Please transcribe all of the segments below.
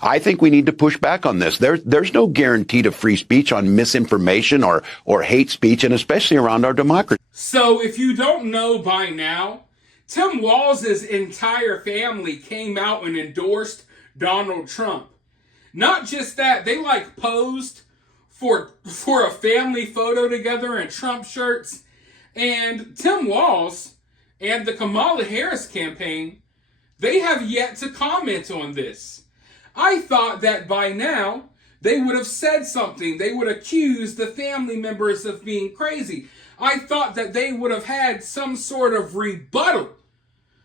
I think we need to push back on this. There's no guarantee to free speech on misinformation or hate speech, and especially around our democracy. So if you don't know by now, Tim Walz's entire family came out and endorsed Donald Trump. Not just that, they posed for a family photo together in Trump shirts. And Tim Walz and the Kamala Harris campaign, they have yet to comment on this. I thought that by now they would have said something. They would accuse the family members of being crazy. I thought that they would have had some sort of rebuttal.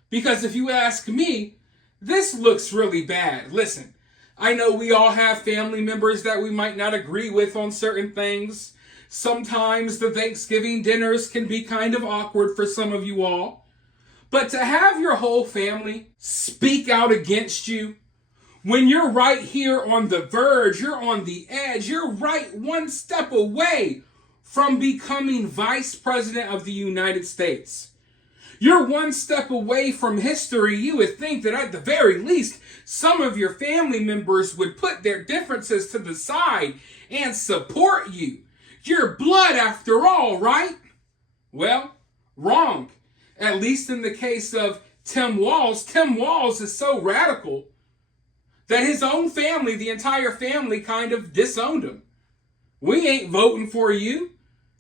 Because if you ask me, this looks really bad. Listen, I know we all have family members that we might not agree with on certain things. Sometimes the Thanksgiving dinners can be kind of awkward for some of you all. But to have your whole family speak out against you, when you're right here on the verge, you're on the edge, you're right one step away from becoming Vice President of the United States. You're one step away from history. You would think that at the very least, some of your family members would put their differences to the side and support you. You're blood after all, right? Well, wrong. At least in the case of Tim Walz. Tim Walz is so radical that his own family, the entire family, kind of disowned him. We ain't voting for you.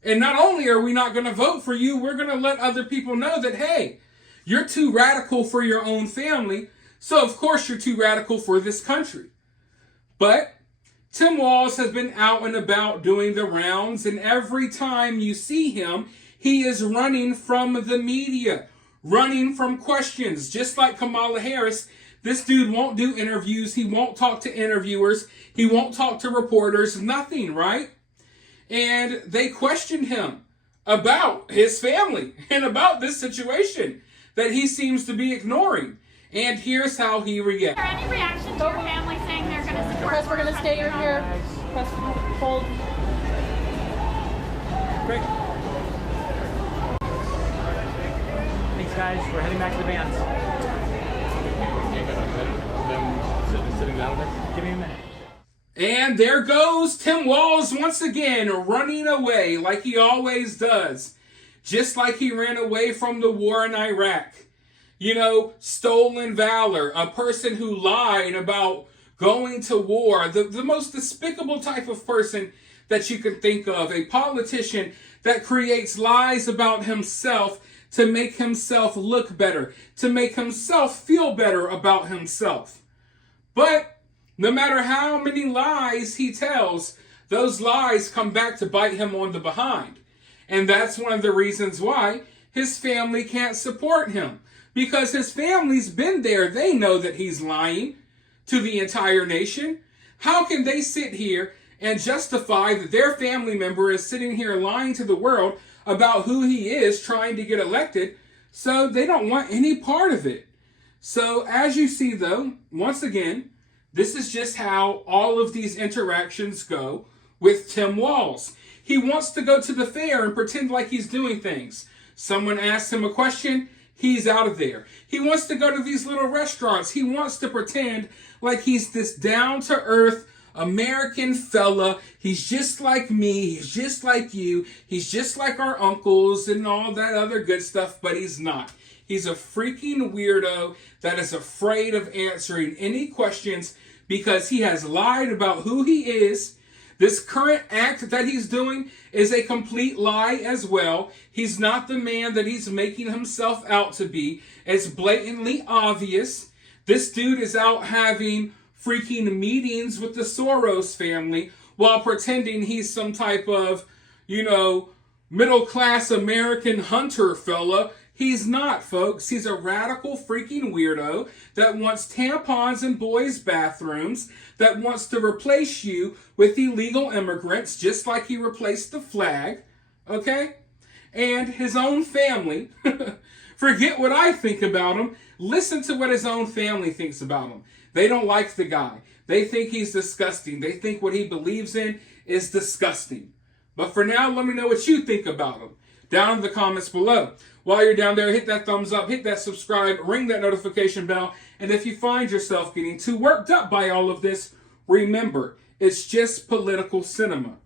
And not only are we not going to vote for you, we're going to let other people know that, hey, you're too radical for your own family, so of course you're too radical for this country. But Tim Walz has been out and about doing the rounds, and every time you see him, he is running from the media, running from questions. Just like Kamala Harris, this dude won't do interviews, he won't talk to interviewers, he won't talk to reporters, nothing, right? And they questioned him about his family and about this situation that he seems to be ignoring. And here's how he reacted. Is there any reaction to your family saying they're going to support? Press, we're going to stay here. Press, hold. Great. Thanks, guys. We're heading back to the bands. Them sitting down there. Give me a minute. And there goes Tim Walz once again, running away like he always does. Just like he ran away from the war in Iraq. You know, stolen valor, a person who lied about going to war, the most despicable type of person that you can think of, a politician that creates lies about himself to make himself look better, to make himself feel better about himself. But no matter how many lies he tells, those lies come back to bite him on the behind. And that's one of the reasons why his family can't support him. Because his family's been there. They know that he's lying to the entire nation. How can they sit here and justify that their family member is sitting here lying to the world about who he is trying to get elected? So they don't want any part of it. So as you see though, once again, this is just how all of these interactions go with Tim Walz. He wants to go to the fair and pretend like he's doing things. Someone asks him a question, he's out of there. He wants to go to these little restaurants. He wants to pretend like he's this down-to-earth American fella. He's just like me. He's just like you. He's just like our uncles and all that other good stuff, but he's not. He's a freaking weirdo that is afraid of answering any questions because he has lied about who he is. This current act that he's doing is a complete lie as well. He's not the man that he's making himself out to be. It's blatantly obvious. This dude is out having freaking meetings with the Soros family while pretending he's some type of, middle-class American hunter fella. He's not, folks. He's a radical freaking weirdo that wants tampons in boys' bathrooms, that wants to replace you with illegal immigrants, just like he replaced the flag, okay? And his own family, forget what I think about him, listen to what his own family thinks about him. They don't like the guy. They think he's disgusting. They think what he believes in is disgusting. But for now, let me know what you think about him down in the comments below. While you're down there, hit that thumbs up, hit that subscribe, ring that notification bell. And if you find yourself getting too worked up by all of this, remember, it's just political cinema.